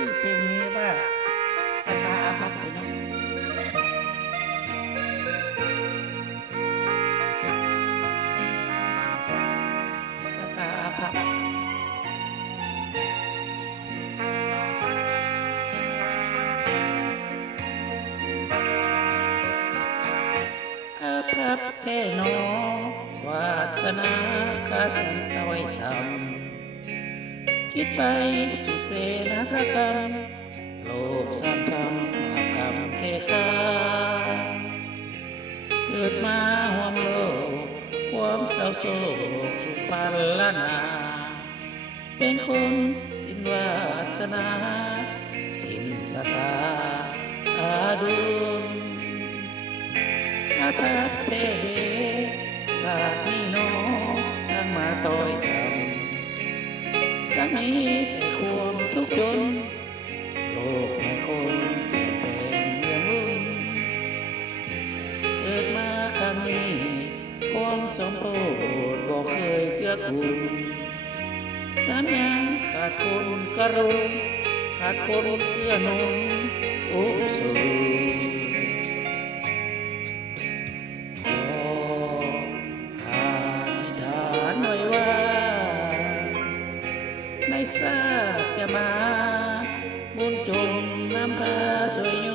ชื่อเพลงนี้ว่าสตาร์ครับพี่น้องสตาร์ครับพับแท่นอวาสนาข้าจันเอาไว้ทำคิดไปสุดเสนาฏกรรมโลกสร้างธรรมมากรรมเกค่าเกิดมาห่วงโลกความเศร้าโศกสุปันละนาเป็นคนสิ้นวาสนาสิ้นสตาอาดุลอาภัพเทศาสนี้น้องสร้างมาต่อยทำสามีแต่ความทุกข์จนโลกแห่งคนเปลี่ยนแปลงเวียนวุ่นเกิดมาครั้งนี้ความสมโพธิบอกเคยเกื้อกูลสามยังขาดคนกรุณขาดคนเกื้อหนุนอุสุในสาจะมาบุญจงน้ำพาสวยโย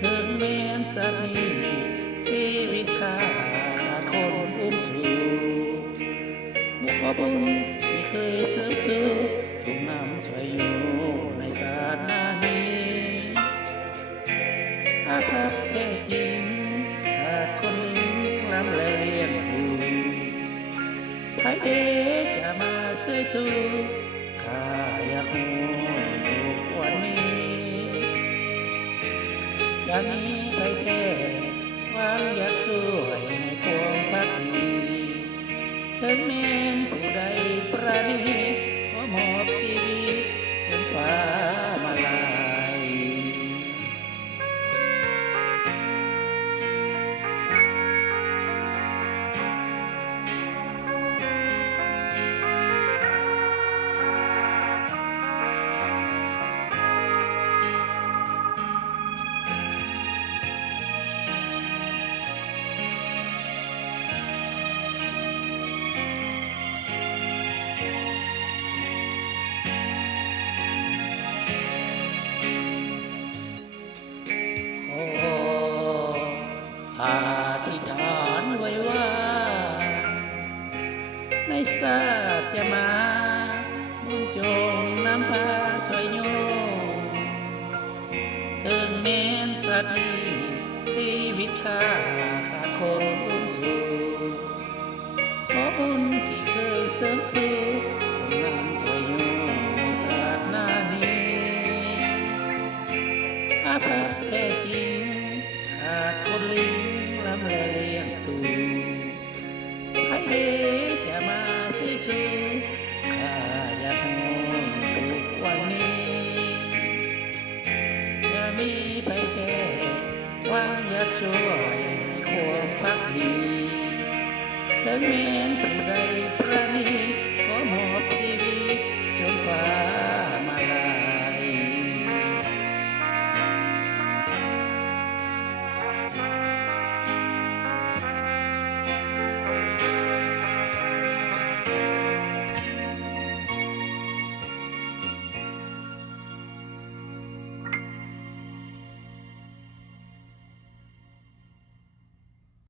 ถึงแม้นสัตว์นี้ชีวิตข้าขาดคนอุ้มชูบุคคลที่เคยเสริมชูถูกน้ำสวยโยในศาสนานี้อาภัพแท้จริงขาดคนลึงล้ำและเรียนรู้ใครจะมาเสยสู่ข้าอยากรู้ทุกวันนี้อย่างนี้ใครแท้หวังอยากช่วยในความพักดีถึงแม้ผู้ใดประณีขอมอบชีวิตเป็นฟ้ามาลายอธิษฐานไว้ว่าในศาสจะมาบุญจงน้ำพาสวยโยถึงแม้นสัตว์นี้ชีวิตข้าขาดคนอุ้มชูขอบุญที่เคยเสริมสู่น้ำสวยโยในศาสนานี้อาภัพแท้จริงขาดคนเลี้ยงลำและเลี้ยงตูใครจะมาช่วยสู้ข้าอยากมองทุกวันนี้จะมีไปแก่หวังอยากช่วยให้ความพักดีถึงแม้นผู้ใดประณีขอมอบชีวิตจนฟ้า